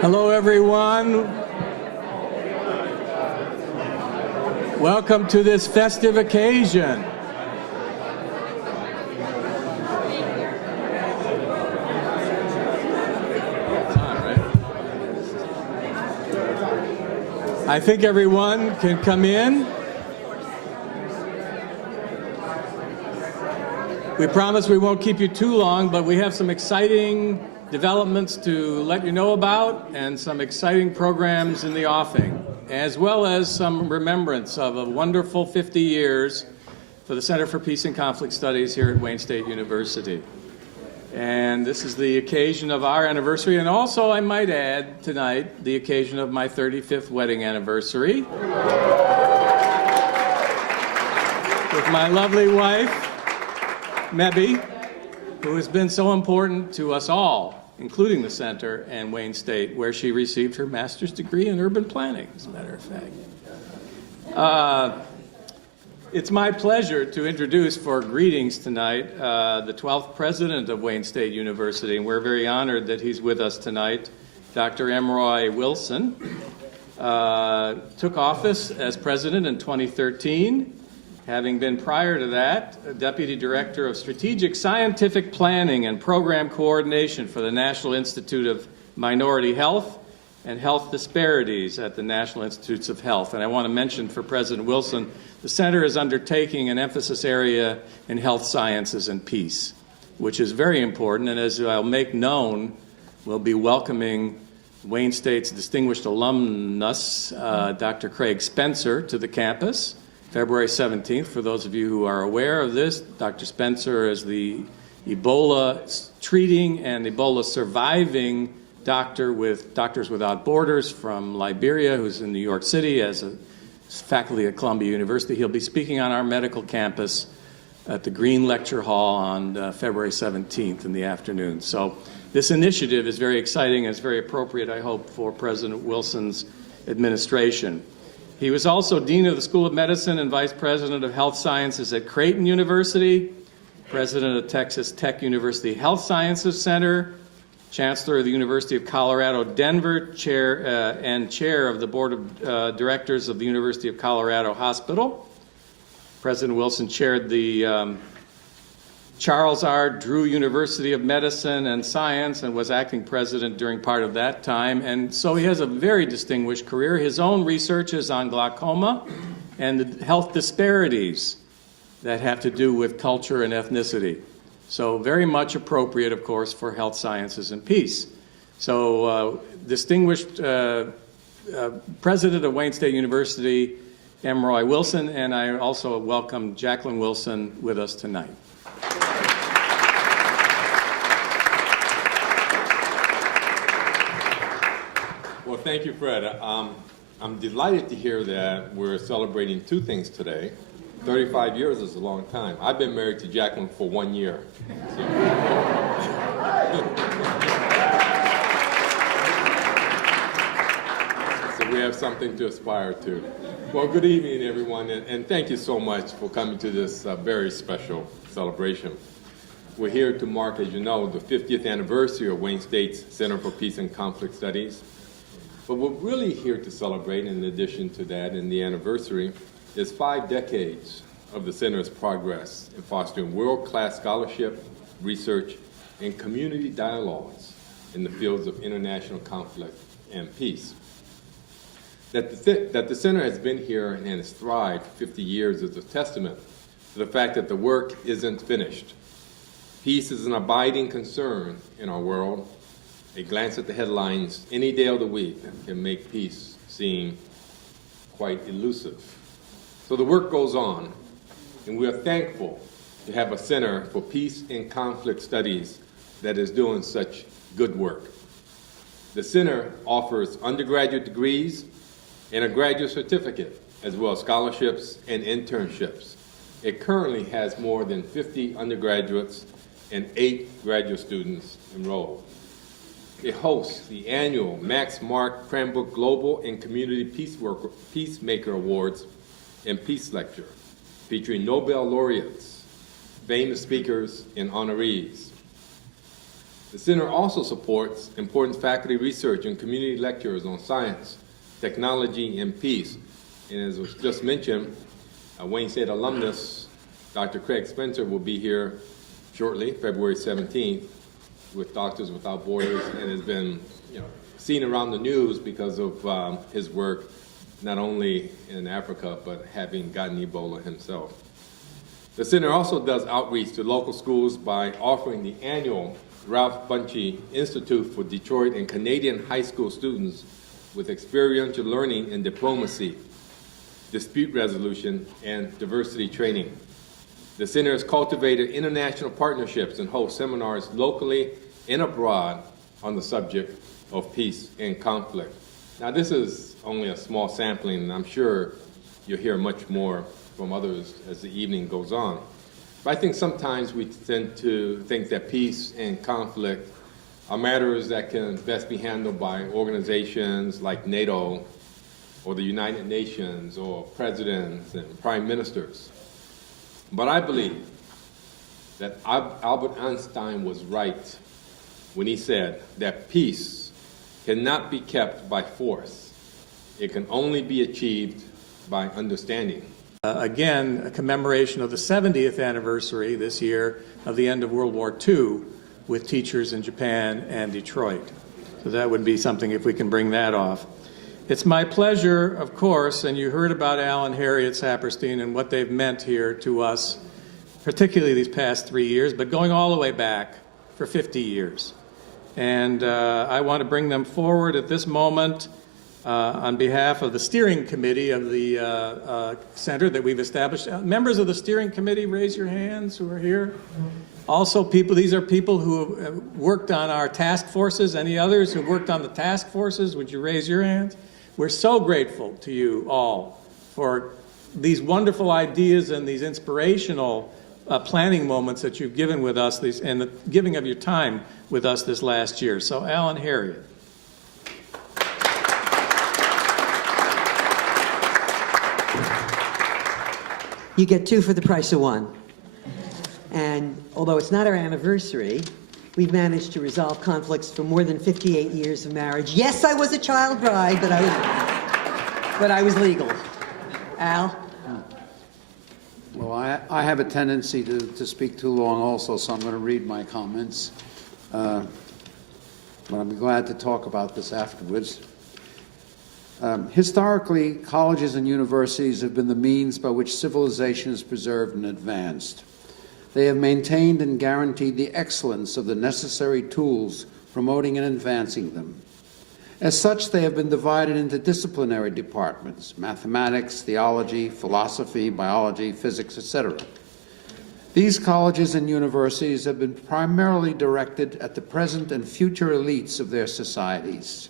Hello, everyone. Welcome to this festive occasion. I think everyone can come in. We promise we won't keep you too long, but we have some exciting developments to let you know about and some exciting programs in the offing, as well as some remembrance of a wonderful 50 years for the Center for Peace and Conflict Studies here at Wayne State University. And this is the occasion of our anniversary, and also, I might add, tonight, the occasion of my 35th wedding anniversary with my lovely wife, Mebby, who has been so important to us all, including the Center and Wayne State, where she received her master's degree in urban planning, as a matter of fact. It's my pleasure to introduce for greetings tonight the 12th president of Wayne State University, and we're very honored that he's with us tonight. Dr. M. Roy Wilson took office as president in 2013, having been prior to that Deputy Director of Strategic Scientific Planning and Program Coordination for the National Institute of Minority Health and Health Disparities at the National Institutes of Health. And I want to mention for President Wilson, the Center is undertaking an emphasis area in health sciences and peace, which is very important. And as I'll make known, we'll be welcoming Wayne State's distinguished alumnus, Dr. Craig Spencer, to the campus February 17th. For those of you who are aware of this, Dr. Spencer is the Ebola treating and Ebola surviving doctor with Doctors Without Borders from Liberia, who's in New York City as a faculty at Columbia University. He'll be speaking on our medical campus at the Green Lecture Hall on February 17th in the afternoon. So this initiative is very exciting and it's very appropriate, I hope, for President Wilson's administration. He was also Dean of the School of Medicine and Vice President of Health Sciences at Creighton University, President of Texas Tech University Health Sciences Center, Chancellor of the University of Colorado Denver, Chair and Chair of the Board of Directors of the University of Colorado Hospital. President Wilson chaired the Charles R. Drew University of Medicine and Science and was acting president during part of that time. And so he has a very distinguished career. His own research is on glaucoma and the health disparities that have to do with culture and ethnicity. So very much appropriate, of course, for health sciences and peace. So distinguished president of Wayne State University, M. Roy Wilson, and I also welcome Jacqueline Wilson with us tonight. Well, thank you, Fred. I'm delighted to hear that we're celebrating two things today. 35 years is a long time. I've been married to Jacqueline for 1 year. So we have something to aspire to. Well, good evening, everyone, and thank you so much for coming to this very special celebration. We're here to mark, as you know, the 50th anniversary of Wayne State's Center for Peace and Conflict Studies. But we're really here to celebrate, in addition to that, in the anniversary, is 5 decades of the Center's progress in fostering world-class scholarship, research, and community dialogues in the fields of international conflict and peace. That the Center has been here and has thrived for 50 years is a testament to the fact that the work isn't finished. Peace is an abiding concern in our world. A glance at the headlines any day of the week can make peace seem quite elusive. So the work goes on, and we are thankful to have a Center for Peace and Conflict Studies that is doing such good work. The Center offers undergraduate degrees and a graduate certificate, as well as scholarships and internships. It currently has more than 50 undergraduates and 8 graduate students enrolled. It hosts the annual Max Mark Cranbrook Global and Community Peacemaker Awards and Peace Lecture, featuring Nobel laureates, famous speakers, and honorees. The center also supports important faculty research and community lectures on science, technology, and peace. And as was just mentioned, Wayne State alumnus Dr. Craig Spencer will be here shortly, February 17th, with Doctors Without Borders, and has been seen around the news because of his work, not only in Africa, but having gotten Ebola himself. The center also does outreach to local schools by offering the annual Ralph Bunche Institute for Detroit and Canadian high school students with experiential learning in diplomacy, dispute resolution, and diversity training. The center has cultivated international partnerships and hosts seminars locally and abroad on the subject of peace and conflict. Now, this is only a small sampling, and I'm sure you'll hear much more from others as the evening goes on. But I think sometimes we tend to think that peace and conflict are matters that can best be handled by organizations like NATO or the United Nations or presidents and prime ministers. But I believe that Albert Einstein was right when he said that peace cannot be kept by force. It can only be achieved by understanding. Again, a commemoration of the 70th anniversary this year of the end of World War II with teachers in Japan and Detroit. So that would be something if we can bring that off. It's my pleasure, of course, and you heard about Al and Harriet Saperstein and what they've meant here to us, particularly these past 3 years, but going all the way back for 50 years. And I want to bring them forward at this moment on behalf of the steering committee of the center that we've established. Members of the steering committee, raise your hands who are here. Also, these are people who have worked on our task forces. Any others who worked on the task forces, would you raise your hands? We're so grateful to you all for these wonderful ideas and these inspirational planning moments that you've given with us, and the giving of your time with us this last year. So, Al and Harriet. You get two for the price of one. And although it's not our anniversary, we've managed to resolve conflicts for more than 58 years of marriage. Yes, I was a child bride, but I was legal. Al? Well, I have a tendency to speak too long also, so I'm going to read my comments. But I'll be glad to talk about this afterwards. Historically, colleges and universities have been the means by which civilization is preserved and advanced. They have maintained and guaranteed the excellence of the necessary tools promoting and advancing them. As such, they have been divided into disciplinary departments: mathematics, theology, philosophy, biology, physics, etc. These colleges and universities have been primarily directed at the present and future elites of their societies.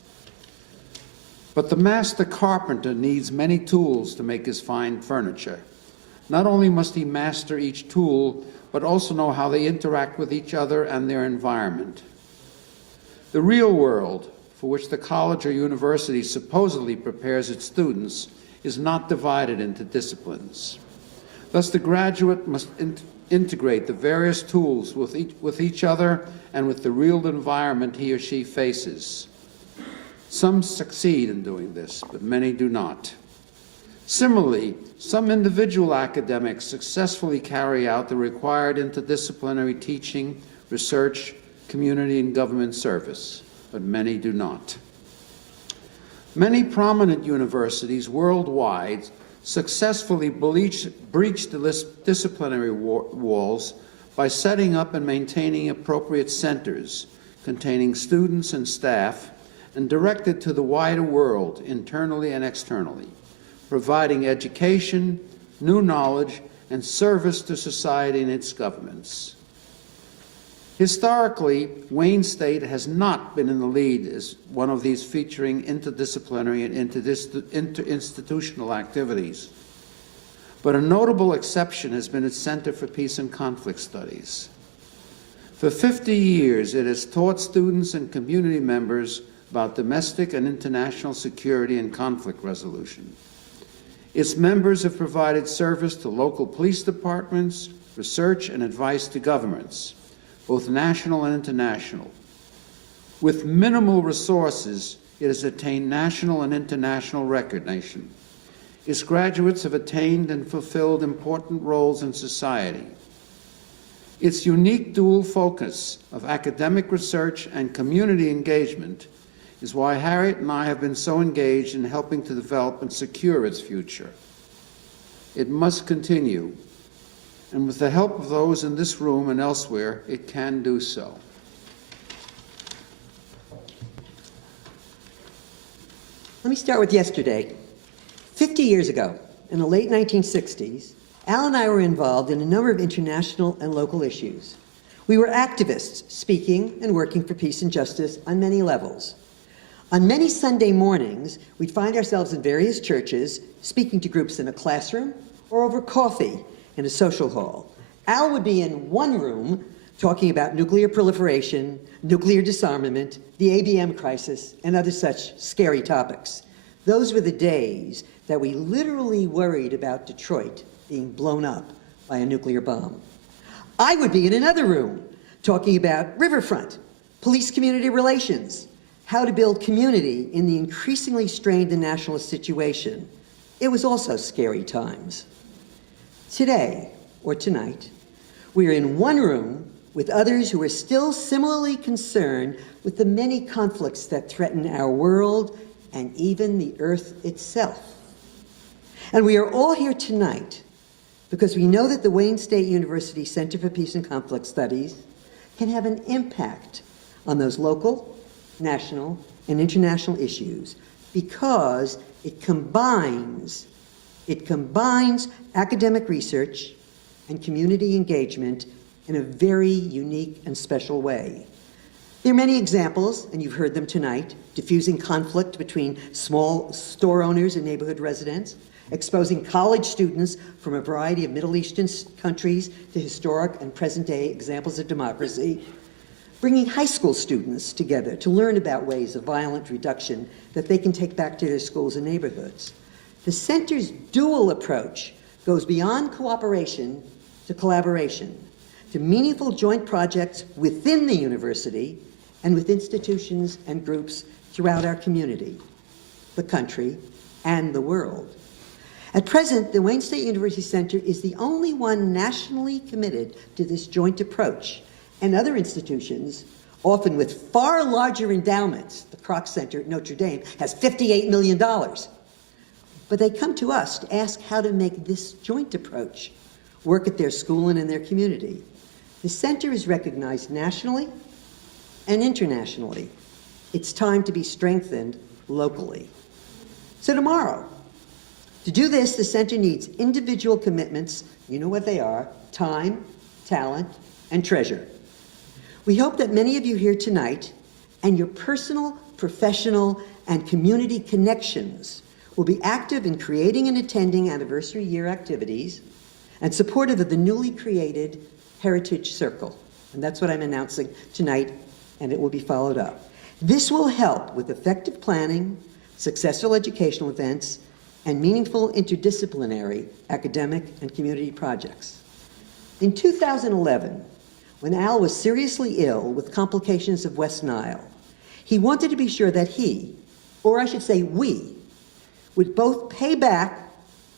But the master carpenter needs many tools to make his fine furniture. Not only must he master each tool, but also know how they interact with each other and their environment. The real world, for which the college or university supposedly prepares its students, is not divided into disciplines. Thus, the graduate must integrate the various tools with each other and with the real environment he or she faces. Some succeed in doing this, but many do not. Similarly, some individual academics successfully carry out the required interdisciplinary teaching, research, community, and government service, but many do not. Many prominent universities worldwide successfully breached the disciplinary walls by setting up and maintaining appropriate centers containing students and staff and directed to the wider world, internally and externally, providing education, new knowledge, and service to society and its governments. Historically, Wayne State has not been in the lead as one of these featuring interdisciplinary and interinstitutional activities. But a notable exception has been its Center for Peace and Conflict Studies. For 50 years, it has taught students and community members about domestic and international security and conflict resolution. Its members have provided service to local police departments, research and advice to governments, both national and international, With minimal resources, it has attained national and international recognition. Its graduates have attained and fulfilled important roles in society. Its unique dual focus of academic research and community engagement is why Harriet and I have been so engaged in helping to develop and secure its future. It must continue, and with the help of those in this room and elsewhere, it can do so. Let me start with yesterday. 50 years ago, in the late 1960s, Al and I were involved in a number of international and local issues. We were activists, speaking and working for peace and justice on many levels. On many Sunday mornings, we'd find ourselves in various churches, speaking to groups in a classroom or over coffee in a social hall. Al would be in one room talking about nuclear proliferation, nuclear disarmament, the ABM crisis, and other such scary topics. Those were the days that we literally worried about Detroit being blown up by a nuclear bomb. I would be in another room talking about riverfront, police-community relations, how to build community in the increasingly strained and nationalist situation. It was also scary times. Today, or tonight, we are in one room with others who are still similarly concerned with the many conflicts that threaten our world and even the earth itself. And we are all here tonight because we know that the Wayne State University Center for Peace and Conflict Studies can have an impact on those local, national, and international issues because it combines academic research and community engagement in a very unique and special way. There are many examples, and you've heard them tonight: diffusing conflict between small store owners and neighborhood residents, exposing college students from a variety of Middle Eastern countries to historic and present-day examples of democracy, bringing high school students together to learn about ways of violent reduction that they can take back to their schools and neighborhoods. The center's dual approach goes beyond cooperation to collaboration, to meaningful joint projects within the university and with institutions and groups throughout our community, the country, and the world. At present, the Wayne State University Center is the only one nationally committed to this joint approach, and other institutions, often with far larger endowments, the Kroc Center at Notre Dame has $58 million. But they come to us to ask how to make this joint approach work at their school and in their community. The center is recognized nationally and internationally. It's time to be strengthened locally. So tomorrow, to do this, the center needs individual commitments. You know what they are: time, talent, and treasure. We hope that many of you here tonight and your personal, professional, and community connections will be active in creating and attending anniversary year activities and supportive of the newly created Heritage Circle. And that's what I'm announcing tonight, and it will be followed up. This will help with effective planning, successful educational events, and meaningful interdisciplinary academic and community projects. In 2011, when Al was seriously ill with complications of West Nile, he wanted to be sure that he, or I should say we, would both pay back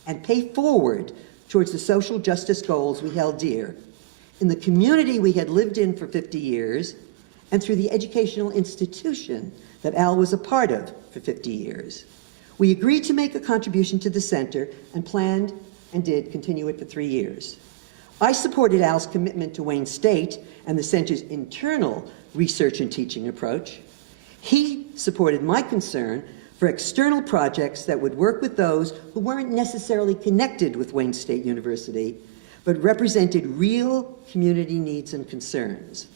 and pay forward towards the social justice goals we held dear in the community we had lived in for 50 years and through the educational institution that Al was a part of for 50 years. We agreed to make a contribution to the center and planned and did continue it for 3 years. I supported Al's commitment to Wayne State and the center's internal research and teaching approach. He supported my concern for external projects that would work with those who weren't necessarily connected with Wayne State University, but represented real community needs and concerns.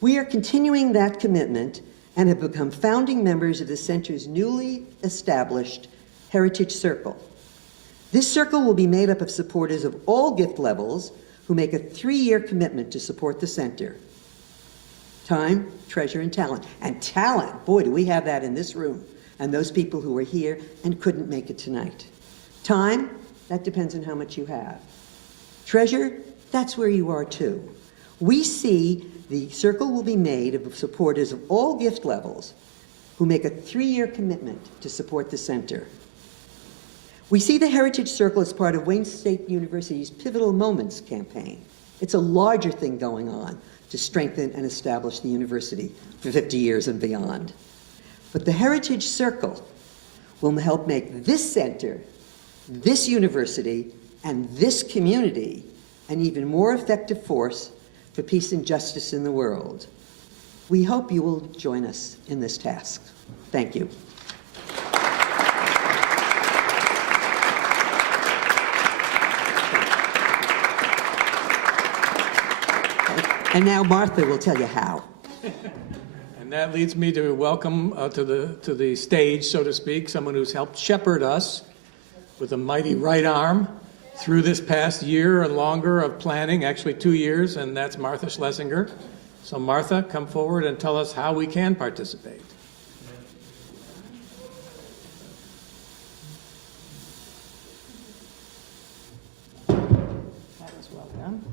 We are continuing that commitment and have become founding members of the center's newly established Heritage Circle. This circle will be made up of supporters of all gift levels who make a 3-year commitment to support the center. Time, treasure, and talent. And talent, boy, do we have that in this room, and those people who are here and couldn't make it tonight. Time, that depends on how much you have. Treasure, that's where you are too. We see the circle will be made of supporters of all gift levels who make a 3-year commitment to support the center. We see the Heritage Circle as part of Wayne State University's Pivotal Moments campaign. It's a larger thing going on to strengthen and establish the university for 50 years and beyond. But the Heritage Circle will help make this center, this university, and this community an even more effective force for peace and justice in the world. We hope you will join us in this task. Thank you. And now Martha will tell you how. And that leads me to welcome to the stage, so to speak, someone who's helped shepherd us with a mighty right arm through this past year and longer of planning, actually 2 years, and that's Martha Schlesinger. So Martha, come forward and tell us how we can participate. That was well done.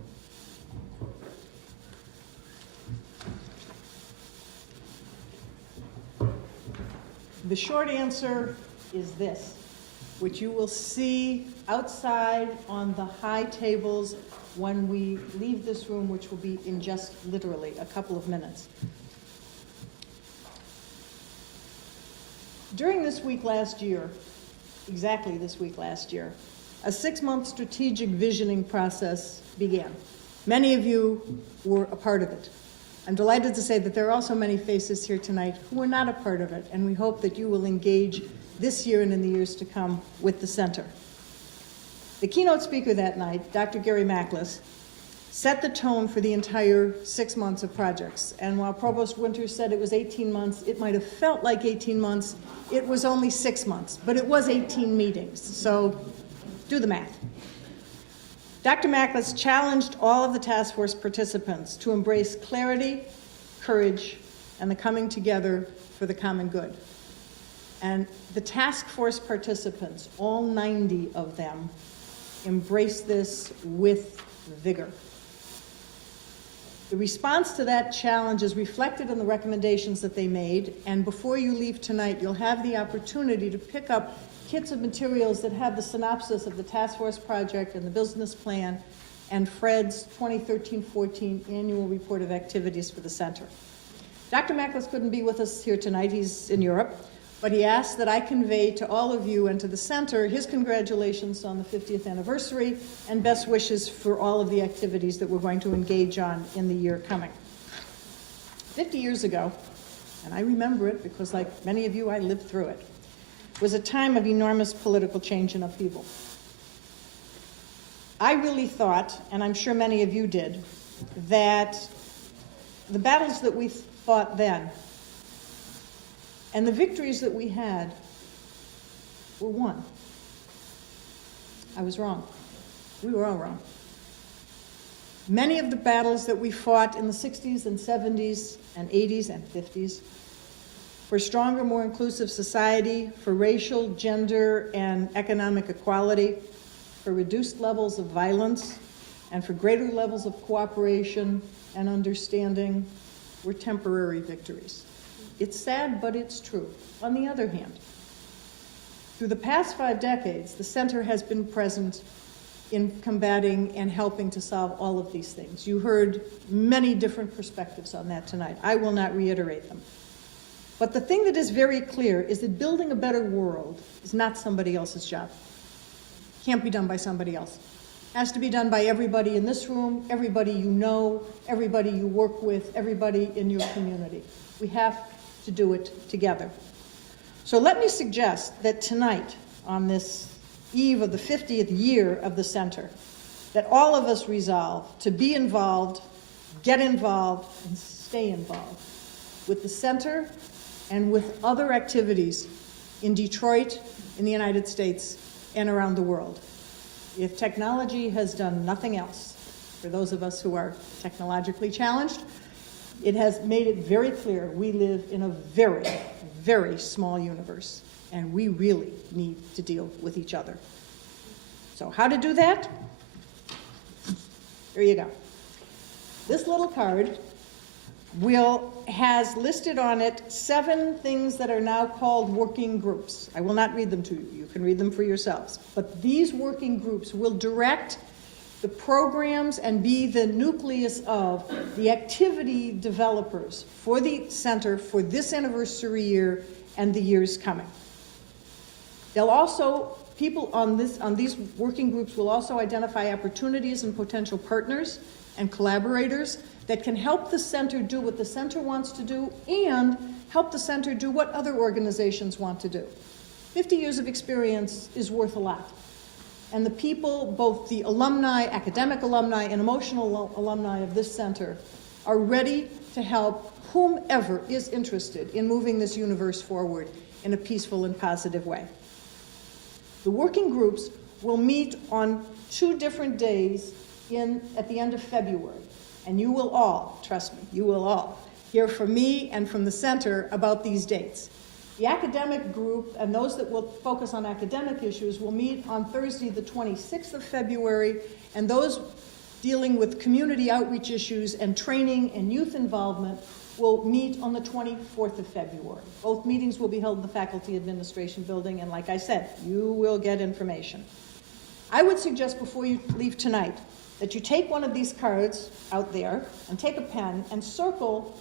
The short answer is this, which you will see outside on the high tables when we leave this room, which will be in just literally a couple of minutes. During this week last year, exactly this week last year, a 6-month strategic visioning process began. Many of you were a part of it. I'm delighted to say that there are also many faces here tonight who are not a part of it, and we hope that you will engage this year and in the years to come with the center. The keynote speaker that night, Dr. Gary Mackless, set the tone for the entire 6 months of projects. And while Provost Winters said it was 18 months, it might have felt like 18 months. It was only 6 months, but it was 18 meetings. So do the math. Dr. Mackless challenged all of the task force participants to embrace clarity, courage, and the coming together for the common good. And the task force participants, all 90 of them, embraced this with vigor. The response to that challenge is reflected in the recommendations that they made, and before you leave tonight, you'll have the opportunity to pick up kits of materials that have the synopsis of the task force project and the business plan and Fred's 2013-14 annual report of activities for the center. Dr. Mackless couldn't be with us here tonight, he's in Europe, but he asked that I convey to all of you and to the center his congratulations on the 50th anniversary and best wishes for all of the activities that we're going to engage on in the year coming. 50 years ago, and I remember it because like many of you, I lived through it, was a time of enormous political change and upheaval. I really thought, and I'm sure many of you did, that the battles that we fought then and the victories that we had were won. I was wrong. We were all wrong. Many of the battles that we fought in the 60s and 70s and 80s and 50s for stronger, more inclusive society, for racial, gender, and economic equality, for reduced levels of violence, and for greater levels of cooperation and understanding were temporary victories. It's sad, but it's true. On the other hand, through the past 5 decades, the center has been present in combating and helping to solve all of these things. You heard many different perspectives on that tonight. I will not reiterate them. But the thing that is very clear is that building a better world is not somebody else's job. Can't be done by somebody else. Has to be done by everybody in this room, everybody you know, everybody you work with, everybody in your community. We have to do it together. So let me suggest that tonight, on this eve of the 50th year of the center, that all of us resolve to be involved, get involved, and stay involved with the center and with other activities in Detroit, in the United States, and around the world. If technology has done nothing else, for those of us who are technologically challenged, it has made it very clear we live in a very, very small universe, and we really need to deal with each other. So how to do that? Here you go. This little card has listed on it 7 things that are now called working groups. I will not read them to you. You can read them for yourselves. But these working groups will direct the programs and be the nucleus of the activity developers for the center for this anniversary year and the years coming. They'll also, people on these working groups will also identify opportunities and potential partners and collaborators that can help the center do what the center wants to do and help the center do what other organizations want to do. 50 years of experience is worth a lot. And the people, both the alumni, academic alumni, and emotional alumni of this center are ready to help whomever is interested in moving this universe forward in a peaceful and positive way. The working groups will meet on 2 different days at the end of February. And you will all, trust me, you will all hear from me and from the center about these dates. The academic group and those that will focus on academic issues will meet on Thursday, the 26th of February, and those dealing with community outreach issues and training and youth involvement will meet on the 24th of February. Both meetings will be held in the Faculty Administration Building, and like I said, you will get information. I would suggest before you leave tonight that you take one of these cards out there and take a pen and circle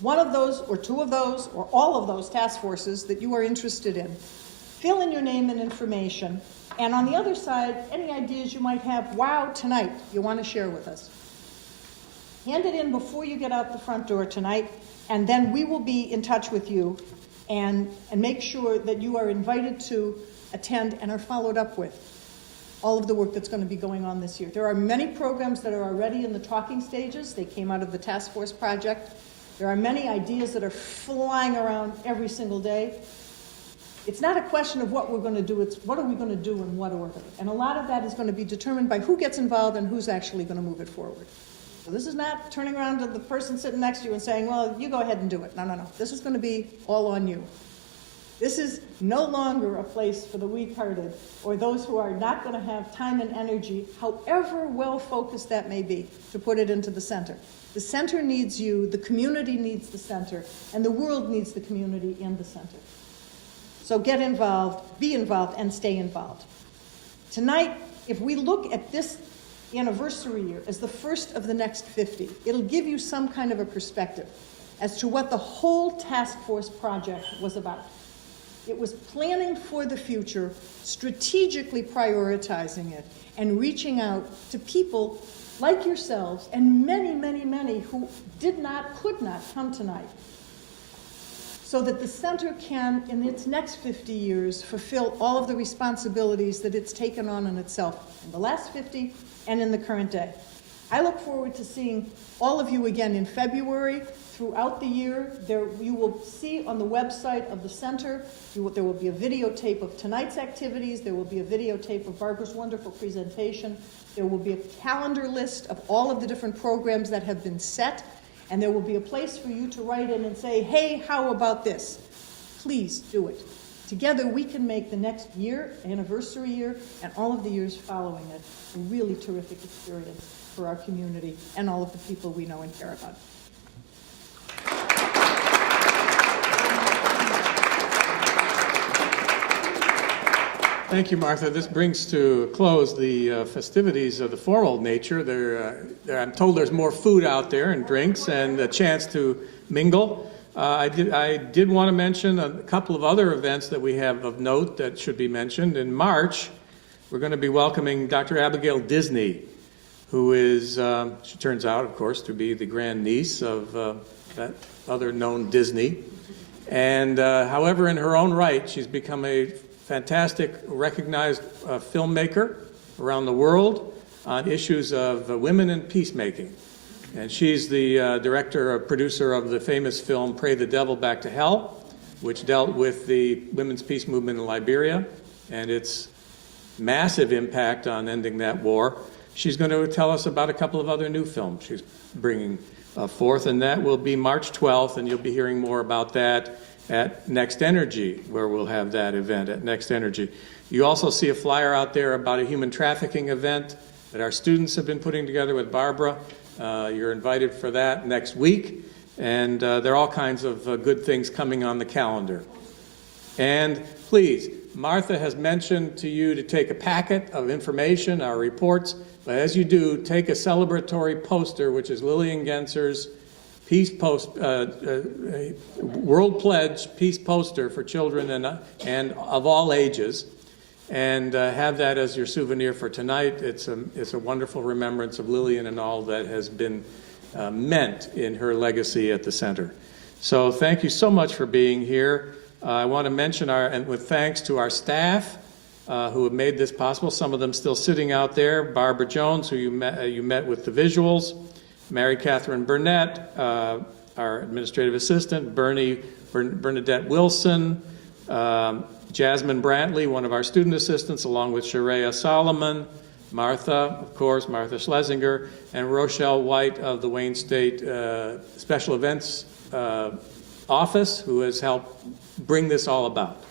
one of those or 2 of those or all of those task forces that you are interested in. Fill in your name and information. And on the other side, any ideas you might have, wow, tonight, you want to share with us. Hand it in before you get out the front door tonight, and then we will be in touch with you and make sure that you are invited to attend and are followed up with all of the work that's going to be going on this year. There are many programs that are already in the talking stages. They came out of the task force project. There are many ideas that are flying around every single day. It's not a question of what we're going to do, it's what are we going to do in what order. And a lot of that is going to be determined by who gets involved and who's actually going to move it forward. So this is not turning around to the person sitting next to you and saying, well, you go ahead and do it. No, no, no. This is going to be all on you. This is no longer a place for the weak-hearted or those who are not going to have time and energy, however well-focused that may be, to put it into the center. The center needs you, the community needs the center, and the world needs the community in the center. So get involved, be involved, and stay involved. Tonight, if we look at this anniversary year as the first of the next 50, it'll give you some kind of a perspective as to what the whole task force project was about. It was planning for the future, strategically prioritizing it, and reaching out to people like yourselves and many, many, many who could not come tonight, so that the center can, in its next 50 years, fulfill all of the responsibilities that it's taken on in itself in the last 50 and in the current day. I look forward to seeing all of you again in February. Throughout the year, you will see on the website of the center, there will be a videotape of tonight's activities, there will be a videotape of Barbara's wonderful presentation, there will be a calendar list of all of the different programs that have been set, and there will be a place for you to write in and say, hey, how about this? Please do it. Together we can make the next year, anniversary year, and all of the years following it a really terrific experience for our community and all of the people we know and care about. Thank you, Martha. This brings to a close the festivities of the formal nature. I'm told there's more food out there and drinks and a chance to mingle. I did want to mention a couple of other events that we have of note that should be mentioned. In March, we're going to be welcoming Dr. Abigail Disney, who is, she turns out, of course, to be the grandniece of that other known Disney. And however, in her own right, she's become a fantastic, recognized filmmaker around the world on issues of women and peacemaking. And she's the director or producer of the famous film Pray the Devil Back to Hell, which dealt with the women's peace movement in Liberia and its massive impact on ending that war. She's going to tell us about a couple of other new films she's bringing forth, and that will be March 12th, and you'll be hearing more about that at Next Energy, where we'll have that event at Next Energy. You also see a flyer out there about a human trafficking event that our students have been putting together with Barbara You're invited for that next week, and there are all kinds of good things coming on the calendar. And please, Martha has mentioned to you to take a packet of information, our reports, but as you do, take a celebratory poster, which is Lillian Genser's World Pledge Peace Poster for children and of all ages, and have that as your souvenir for tonight. It's a wonderful remembrance of Lillian and all that has been meant in her legacy at the center. So thank you so much for being here. I want to mention and with thanks to our staff who have made this possible, some of them still sitting out there, Barbara Jones, who you met with the visuals, Mary Catherine Burnett, our administrative assistant, Bernadette Wilson, Jasmine Brantley, one of our student assistants, along with Sharia Solomon, Martha, of course, Martha Schlesinger, and Rochelle White of the Wayne State Special Events Office, who has helped bring this all about.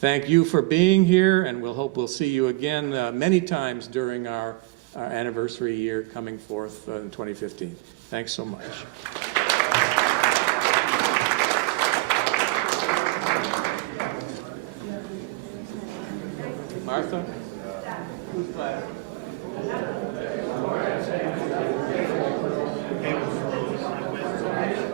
Thank you for being here, and we'll see you again many times during our anniversary year coming forth in 2015. Thanks so much. Martha? Who's glad?